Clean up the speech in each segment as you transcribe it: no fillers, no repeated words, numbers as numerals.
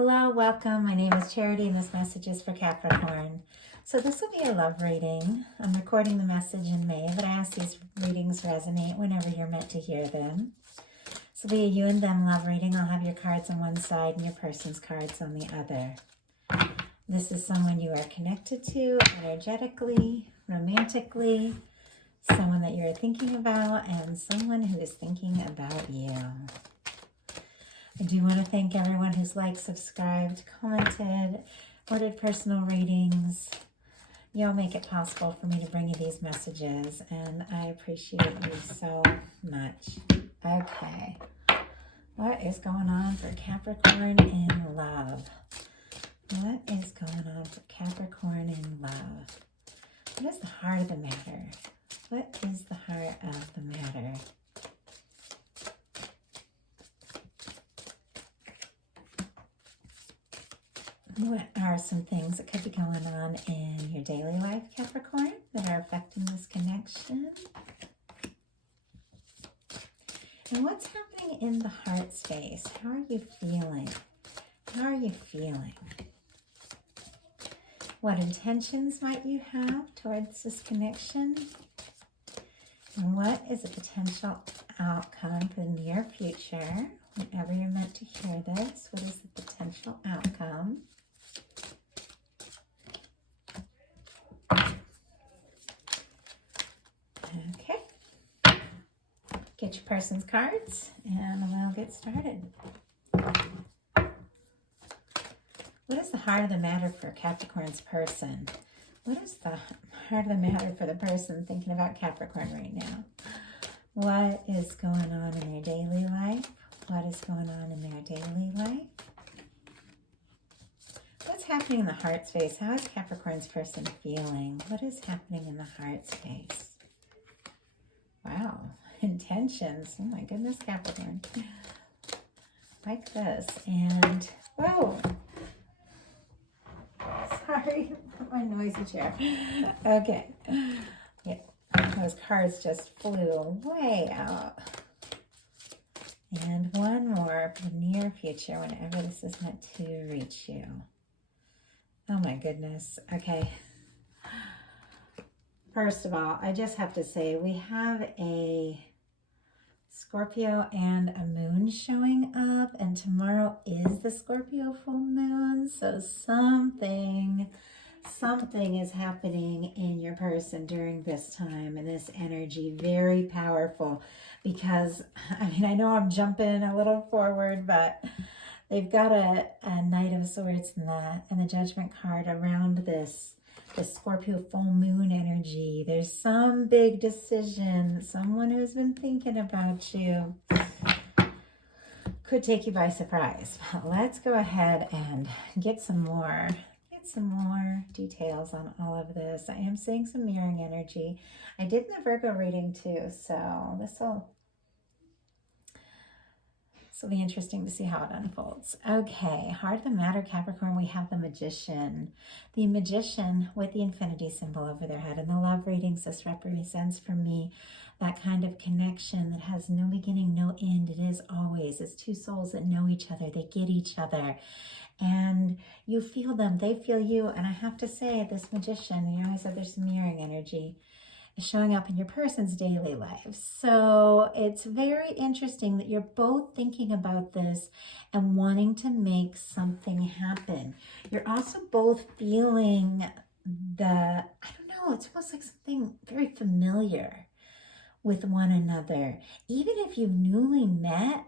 Hello, welcome. My name is Charity and this message is for Capricorn. So this will be a love reading. I'm recording the message in May, but I ask these readings resonate whenever you're meant to hear them. This will be a you and them love reading. I'll have your cards on one side and your person's cards on the other. This is someone you are connected to energetically, romantically, someone that you're thinking about, and someone who is thinking about you. I do want to thank everyone who's liked, subscribed, commented, ordered personal readings. Y'all make it possible for me to bring you these messages, and I appreciate you so much. Okay, what is going on for Capricorn in love? What is going on for Capricorn in love? What is the heart of the matter? What is the heart of the matter? What are some things that could be going on in your daily life, Capricorn, that are affecting this connection? And what's happening in the heart space? How are you feeling? How are you feeling? What intentions might you have towards this connection? And what is a potential outcome for the near future? Whenever you're meant to hear this, what is the potential outcome? Okay. Get your person's cards and we'll get started. What is the heart of the matter for Capricorn's person? What is the heart of the matter for the person thinking about Capricorn right now? What is going on in their daily life? What is going on in their daily life? What's happening in the heart space? How is Capricorn's person feeling? What is happening in the heart space? Wow, intentions. Oh my goodness, Capricorn. Like this. And, whoa. Sorry, my noisy chair. Okay. Yeah, those cards just flew way out. And one more for the near future, whenever this is meant to reach you. Oh my goodness. Okay. First of all, I just have to say we have a Scorpio and a moon showing up, and tomorrow is the Scorpio full moon, so something is happening in your person during this time, and this energy very powerful, because I know I'm jumping a little forward, but they've got a Knight of Swords and the Judgment card around this Scorpio full moon energy. There's some big decision, someone who's been thinking about you, could take you by surprise. Let's go ahead and get some more details on all of this. I am seeing some mirroring energy. I did the Virgo reading too, so this will be interesting to see how it unfolds. Okay, heart of the matter, Capricorn, we have the Magician. The Magician with the infinity symbol over their head. In the love readings, this represents for me that kind of connection that has no beginning, no end. It is always. It's two souls that know each other. They get each other. And you feel them. They feel you. And I have to say, this Magician, I said there's some mirroring energy, showing up in your person's daily life. So it's very interesting that you're both thinking about this and wanting to make something happen. You're also both feeling it's almost like something very familiar with one another. Even if you've newly met,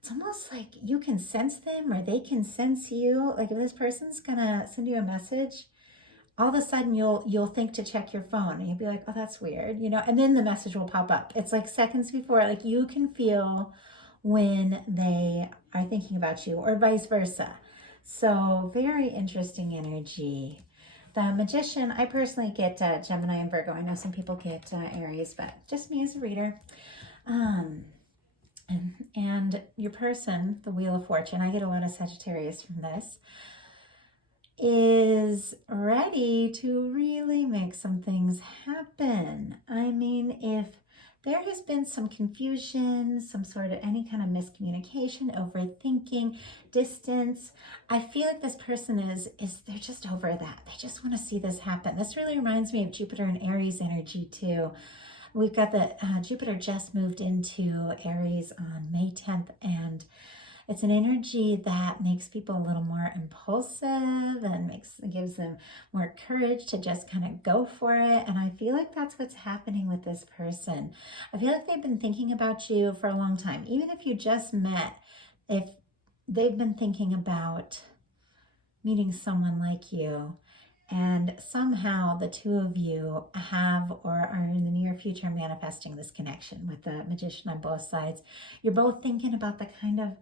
it's almost like you can sense them or they can sense you. Like if this person's gonna send you a message, all of a sudden you'll think to check your phone and you'll be like, oh, that's weird, and then the message will pop up. It's like seconds before, like you can feel when they are thinking about you or vice versa. So very interesting energy. The Magician, I personally get Gemini and Virgo. I know some people get Aries, but just me as a reader. And your person, the Wheel of Fortune, I get a lot of Sagittarius from this, is ready to really make some things happen. I mean, if there has been some confusion, some sort of any kind of miscommunication, overthinking, distance. I feel like this person is they're just over that. They just want to see this happen. This really reminds me of Jupiter and Aries energy too. We've got the Jupiter just moved into Aries on May 10th, and it's an energy that makes people a little more impulsive and gives them more courage to just kind of go for it. And I feel like that's what's happening with this person. I feel like they've been thinking about you for a long time. Even if you just met, if they've been thinking about meeting someone like you, and somehow the two of you have or are in the near future manifesting this connection with the Magician on both sides. You're both thinking about the kind of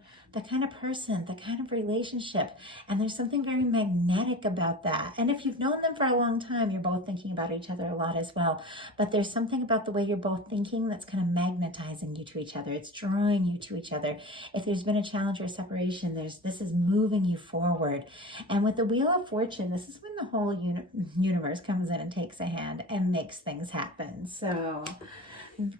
person, the kind of relationship, and there's something very magnetic about that. And if you've known them for a long time, you're both thinking about each other a lot as well. But there's something about the way you're both thinking that's kind of magnetizing you to each other. It's drawing you to each other. If there's been a challenge or a separation, this is moving you forward. And with the Wheel of Fortune, this is when the whole universe comes in and takes a hand and makes things happen. So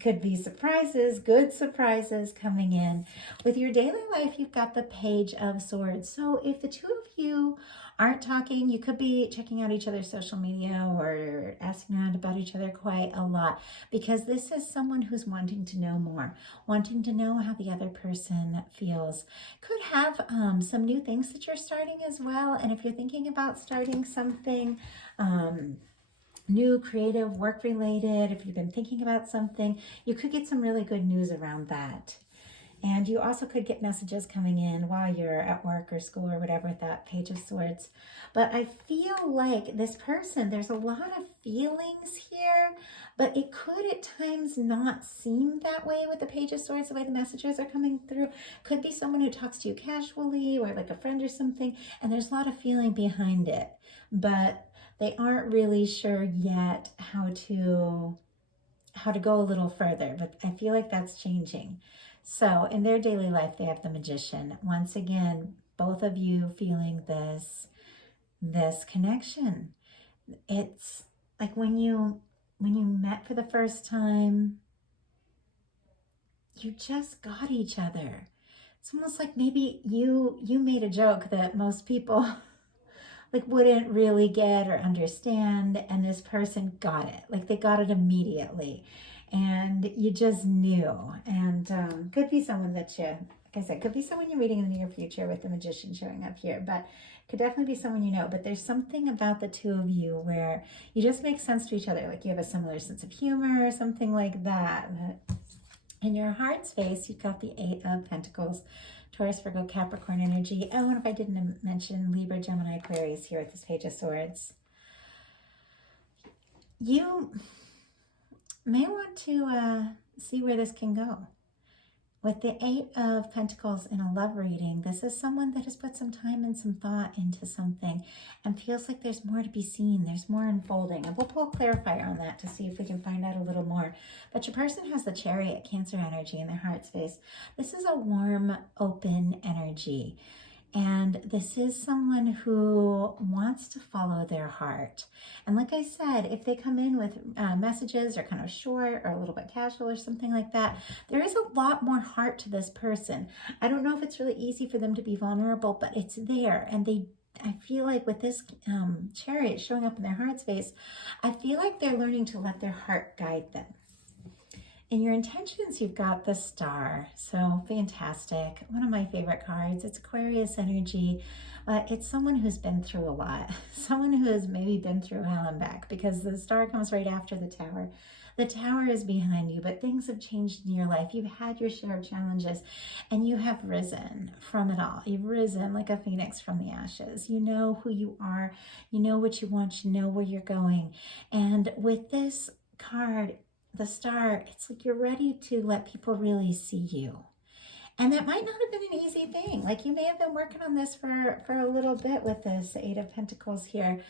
could be surprises, good surprises coming in. With your daily life, you've got the Page of Swords. So if the two of you aren't talking, you could be checking out each other's social media or asking around about each other quite a lot, because this is someone who's wanting to know more, wanting to know how the other person feels. Could have some new things that you're starting as well. And if you're thinking about starting something new, creative, work related, if you've been thinking about something, you could get some really good news around that. And you also could get messages coming in while you're at work or school or whatever with that Page of Swords. But I feel like this person, there's a lot of feelings here, but it could at times not seem that way with the Page of Swords, the way the messages are coming through. Could be someone who talks to you casually or like a friend or something, and there's a lot of feeling behind it. But they aren't really sure yet how to go a little further, but I feel like that's changing. So in their daily life, they have the Magician. Once again, both of you feeling this connection. It's like when you met for the first time, you just got each other. It's almost like maybe you made a joke that most people like wouldn't really get or understand, and this person got it. Like they got it immediately, and you just knew. And could be someone that you, like I said, could be someone you're meeting in the near future with the Magician showing up here, but could definitely be someone you know. But there's something about the two of you where you just make sense to each other. Like you have a similar sense of humor or something like that. In your heart space, you've got the Eight of Pentacles. Taurus, Virgo, Capricorn energy. Oh, and if I didn't mention Libra, Gemini, Aquarius here with this Page of Swords. You may want to see where this can go. With the Eight of Pentacles in a love reading, this is someone that has put some time and some thought into something and feels like there's more to be seen. There's more unfolding. And we'll pull a clarifier on that to see if we can find out a little more. But your person has the Chariot, Cancer energy in their heart space. This is a warm, open energy. And this is someone who wants to follow their heart. And like I said, if they come in with messages or kind of short or a little bit casual or something like that, there is a lot more heart to this person. I don't know if it's really easy for them to be vulnerable, but it's there. And I feel like with this Chariot showing up in their heart space, I feel like they're learning to let their heart guide them. In your intentions, you've got the Star. So fantastic. One of my favorite cards. It's Aquarius energy. It's someone who's been through a lot. Someone who has maybe been through hell and back, because the Star comes right after the Tower. The Tower is behind you, but things have changed in your life. You've had your share of challenges, and you have risen from it all. You've risen like a phoenix from the ashes. You know who you are. You know what you want. You know where you're going. And with this card, the Star, it's like you're ready to let people really see you. And that might not have been an easy thing. Like you may have been working on this for a little bit with this Eight of Pentacles here.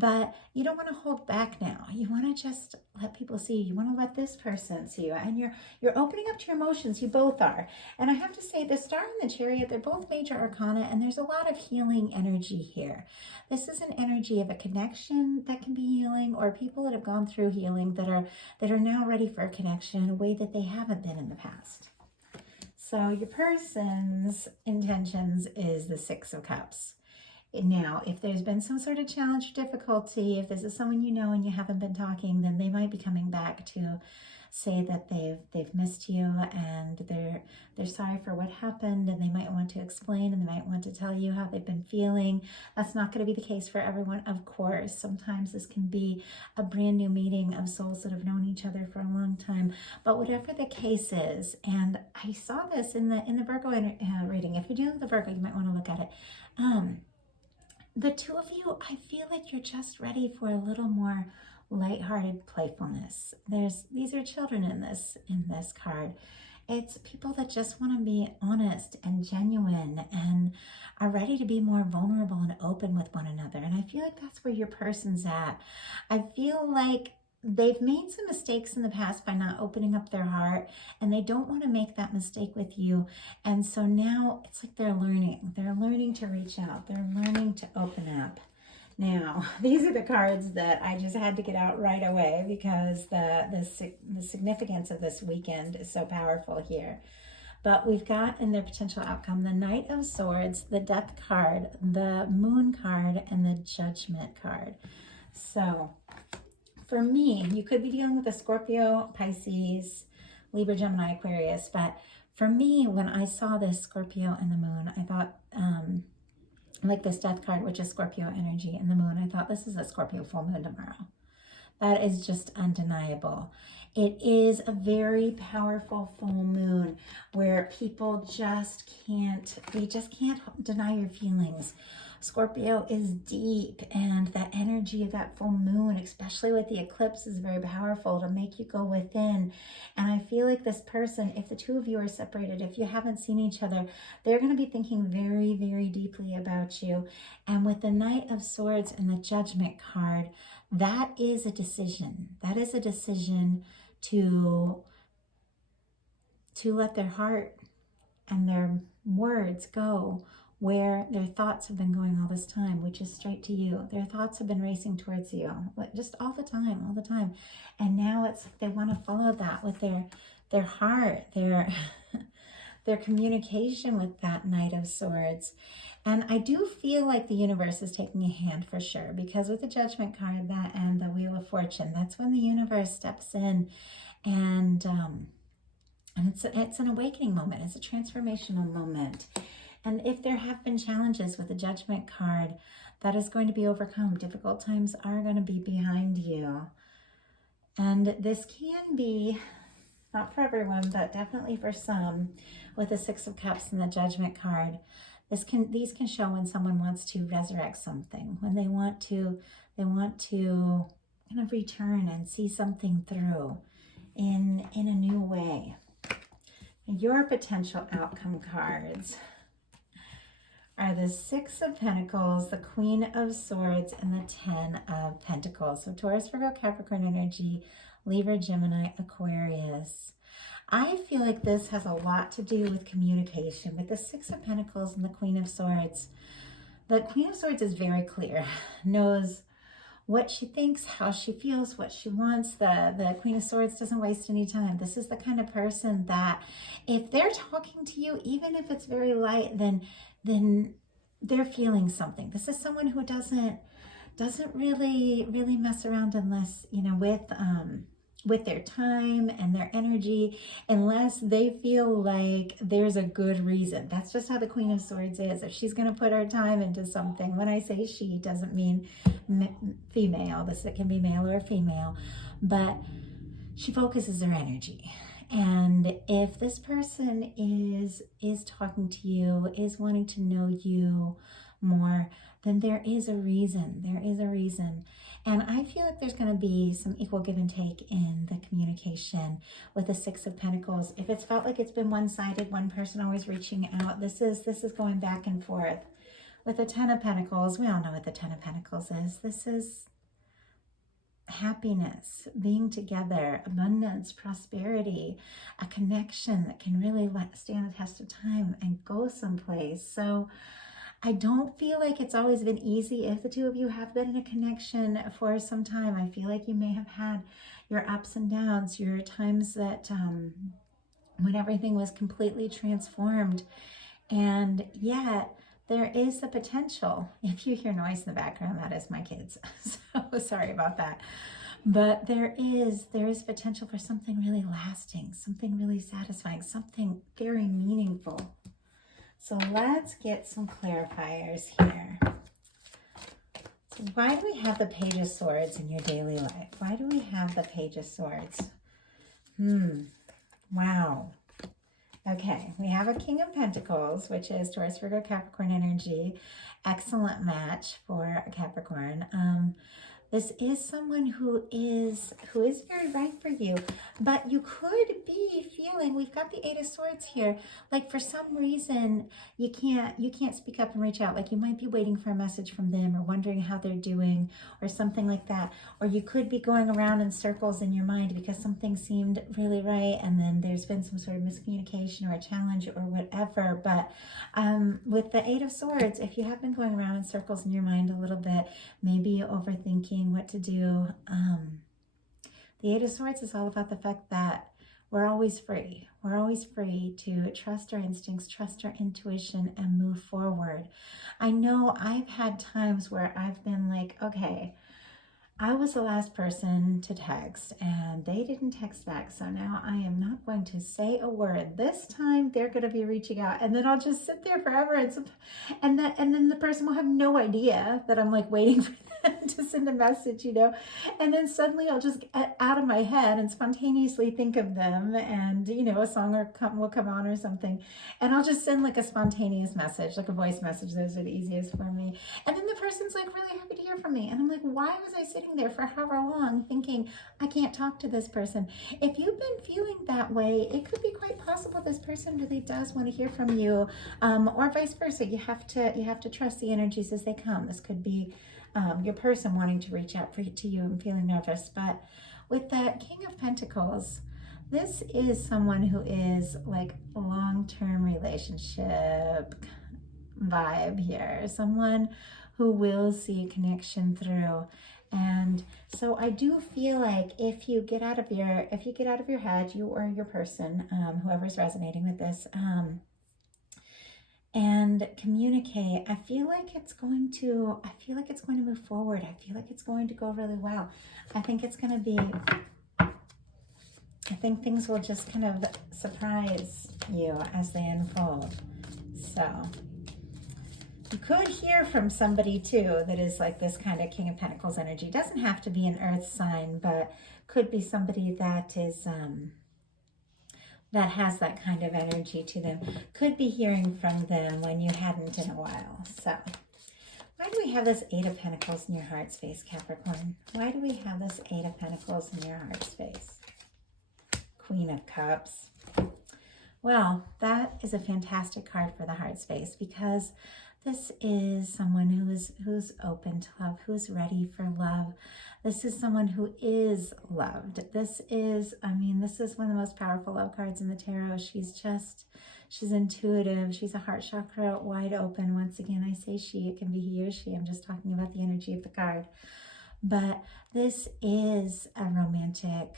But you don't want to hold back now. You want to just let people see you. You want to let this person see you. And you're opening up to your emotions. You both are. And I have to say, the Star and the Chariot, they're both major arcana, and there's a lot of healing energy here. This is an energy of a connection that can be healing, or people that have gone through healing that are now ready for a connection in a way that they haven't been in the past. So your person's intentions is the Six of Cups. Now, if there's been some sort of challenge or difficulty, if this is someone you know and you haven't been talking, then they might be coming back to say that they've missed you and they're sorry for what happened, and they might want to explain, and they might want to tell you how they've been feeling. That's not going to be the case for everyone, of course. Sometimes this can be a brand new meeting of souls that have known each other for a long time. But whatever the case is, and I saw this in the Virgo reading. If you're dealing with the Virgo, you might want to look at it. The two of you, I feel like you're just ready for a little more lighthearted playfulness. These are children in this card. It's people that just want to be honest and genuine and are ready to be more vulnerable and open with one another. And I feel like that's where your person's at. I feel like they've made some mistakes in the past by not opening up their heart, and they don't want to make that mistake with you. And so now it's like they're learning. They're learning to reach out. They're learning to open up. Now, these are the cards that I just had to get out right away because the significance of this weekend is so powerful here. But we've got in their potential outcome the Knight of Swords, the Death card, the Moon card, and the Judgment card. So for me, you could be dealing with a Scorpio, Pisces, Libra, Gemini, Aquarius. But for me, when I saw this Scorpio and the Moon, I thought, like this Death card, which is Scorpio energy, and the Moon, I thought this is a Scorpio full moon tomorrow. That is just undeniable. It is a very powerful full moon where people just can't deny your feelings. Scorpio is deep, and that energy of that full moon, especially with the eclipse, is very powerful to make you go within. And I feel like this person, if the two of you are separated, if you haven't seen each other, they're going to be thinking very, very deeply about you. And with the Knight of Swords and the Judgment card, that is a decision. That is a decision to let their heart and their words go where their thoughts have been going all this time, which is straight to you. Their thoughts have been racing towards you, just all the time. And now it's like they want to follow that with their heart, their communication with that Knight of Swords. And I do feel like the universe is taking a hand for sure, because with the Judgment card that and the Wheel of Fortune, that's when the universe steps in, and it's an awakening moment. It's a transformational moment. And if there have been challenges with the Judgment card, that is going to be overcome. Difficult times are going to be behind you. And this can be, not for everyone, but definitely for some, with the Six of Cups and the Judgment card. These can show when someone wants to resurrect something, when they want to kind of return and see something through in a new way. Your potential outcome cards are the Six of Pentacles, the Queen of Swords, and the Ten of Pentacles. So Taurus, Virgo, Capricorn energy, Libra, Gemini, Aquarius. I feel like this has a lot to do with communication. With the Six of Pentacles and the Queen of Swords, the Queen of Swords is very clear, knows what she thinks, how she feels, what she wants. The Queen of Swords doesn't waste any time. This is the kind of person that if they're talking to you, even if it's very light, then they're feeling something. This is someone who doesn't really mess around unless, with their time and their energy, unless they feel like there's a good reason. That's just how the Queen of Swords is. If she's going to put her time into something, when I say she, doesn't mean female. It can be male or female, but she focuses her energy. And if this person is talking to you, is wanting to know you more, then there is a reason. There is a reason. And I feel like there's going to be some equal give and take in the communication with the Six of Pentacles. If it's felt like it's been one-sided, one person always reaching out, this is going back and forth. with the Ten of Pentacles, we all know what the Ten of Pentacles is. This is happiness, being together, abundance, prosperity, a connection that can really stand the test of time and go someplace. So I don't feel like it's always been easy. If the two of you have been in a connection for some time, I feel like you may have had your ups and downs, your times that when everything was completely transformed. And yet there is the potential. If you hear noise in the background, that is my kids. So sorry about that. But there is potential for something really lasting, something really satisfying, something very meaningful. So let's get some clarifiers here. So why do we have the Page of Swords in your daily life? Why do we have the Page of Swords? Wow. Okay, we have a King of Pentacles, which is Taurus, Virgo, Capricorn energy. Excellent match for Capricorn. This is someone who is very right for you, but you could be feeling, we've got the Eight of Swords here, like for some reason you can't speak up and reach out. Like you might be waiting for a message from them or wondering how they're doing or something like that. Or you could be going around in circles in your mind because something seemed really right and then there's been some sort of miscommunication or a challenge or whatever. But with the Eight of Swords, if you have been going around in circles in your mind a little bit, maybe overthinking what to do. The Eight of Swords is all about the fact that we're always free. We're always free to trust our instincts, trust our intuition, and move forward. I know I've had times where I've been like, okay, I was the last person to text and they didn't text back. So now I am not going to say a word. This time they're going to be reaching out and then I'll just sit there forever. And then the person will have no idea that I'm like waiting for them to send a message, you know, and then suddenly I'll just get out of my head and spontaneously think of them and, you know, a song will come on or something. And I'll just send like a spontaneous message, like a voice message. Those are the easiest for me. And then the person's like really happy to hear from me. And I'm like, why was I sitting there for however long thinking I can't talk to this person? If you've been feeling that way, it could be quite possible this person really does want to hear from you, or vice versa. You have to trust the energies as they come. This could be your person wanting to reach out to you and feeling nervous. But with the King of Pentacles, this is someone who is like long-term relationship vibe here, someone who will see a connection through. And so I do feel like if you get out of your head, you or your person, whoever's resonating with this, and communicate, I feel like it's going to move forward. I feel like it's going to go really well. I think things will just kind of surprise you as they unfold. So you could hear from somebody too that is like this kind of King of Pentacles energy. Doesn't have to be an earth sign, but could be somebody that is that has that kind of energy to them. Could be hearing from them when you hadn't in a while. So why do we have this Eight of Pentacles in your heart space, Capricorn? Why do we have this Eight of Pentacles in your heart space? Queen of Cups. Well, that is a fantastic card for the heart space because this is someone who's open to love, who's ready for love. This is someone who is loved. This is one of the most powerful love cards in the tarot. She's intuitive. She's a heart chakra wide open. Once again, I say she, it can be he or she. I'm just talking about the energy of the card. But this is a romantic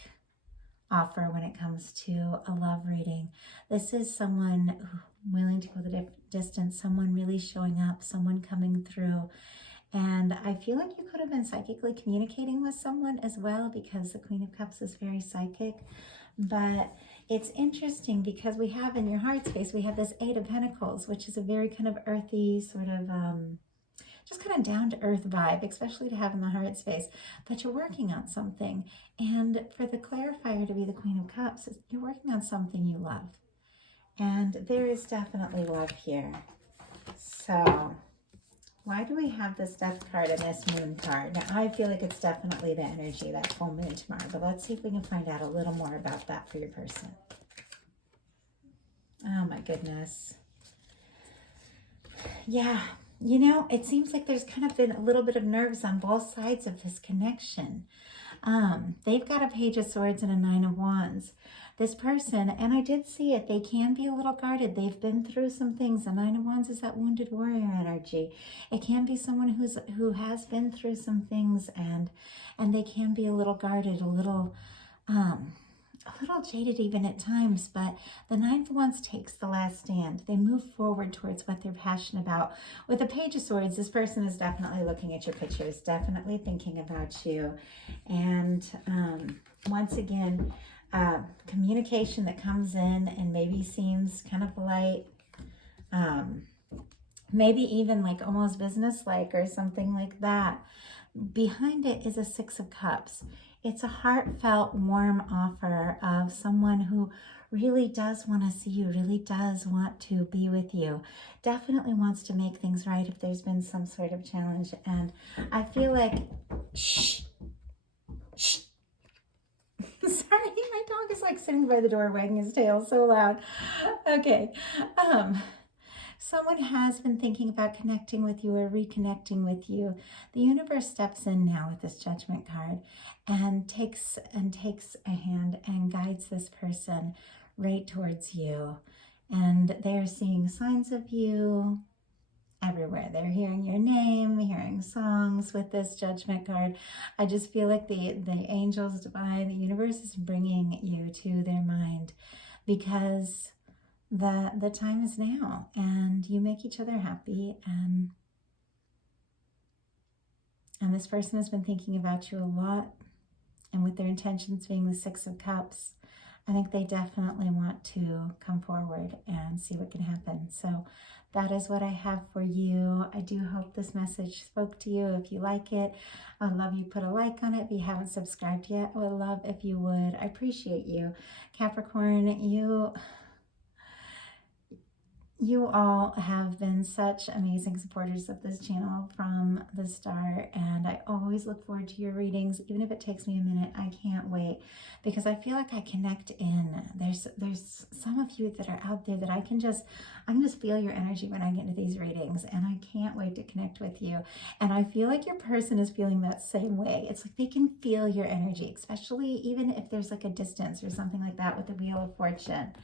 offer when it comes to a love reading. This is someone willing to go the distance, someone really showing up, someone coming through. And I feel like you could have been psychically communicating with someone as well because the Queen of Cups is very psychic. But it's interesting because we have in your heart space, we have this Eight of Pentacles, which is a very kind of earthy sort of just kind of down to earth vibe, especially to have in the heart space, that you're working on something. And for the clarifier to be the Queen of Cups, you're working on something you love. And there is definitely love here. So why do we have this Death card and this Moon card? Now, I feel like it's definitely the energy, that full moon tomorrow. But let's see if we can find out a little more about that for your person. Oh my goodness. Yeah, You know, it seems like there's kind of been a little bit of nerves on both sides of this connection. They've got a Page of Swords and a Nine of Wands. This person, and I did see it, they can be a little guarded. They've been through some things. The Nine of Wands is that wounded warrior energy. It can be someone who has been through some things, and they can be a little guarded, a little jaded even at times, but the Nine of Wands takes the last stand. They move forward towards what they're passionate about. With the Page of Swords, this person is definitely looking at your pictures, definitely thinking about you. And once again, communication that comes in and maybe seems kind of light, maybe even like almost business-like or something like that. Behind it is a Six of Cups. It's a heartfelt, warm offer of someone who really does want to see you, really does want to be with you, definitely wants to make things right if there's been some sort of challenge. And I feel like, shh. Sorry, my dog is like sitting by the door wagging his tail so loud. Okay. Someone has been thinking about connecting with you or reconnecting with you. The universe steps in now with this Judgment card and takes a hand and guides this person right towards you. And they're seeing signs of you everywhere. They're hearing your name, hearing songs with this Judgment card. I just feel like the angels, divine, the universe is bringing you to their mind because the time is now, and you make each other happy, and this person has been thinking about you a lot, and with their intentions being the Six of Cups, I think they definitely want to come forward and see what can happen. So that is what I have for you. I do hope this message spoke to you. If you like it, I'd love you put a like on it. If you haven't subscribed yet, I would love if you would. I appreciate you. Capricorn, you all have been such amazing supporters of this channel from the start, and I always look forward to your readings. Even if it takes me a minute, I can't wait, because I feel like I connect in. There's some of you that are out there that I can just feel your energy when I get into these readings, and I can't wait to connect with you. And I feel like your person is feeling that same way. It's like they can feel your energy, especially even if there's like a distance or something like that with the Wheel of Fortune.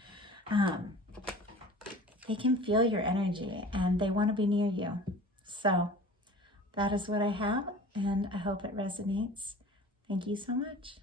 They can feel your energy and they want to be near you. So that is what I have, and I hope it resonates. Thank you so much.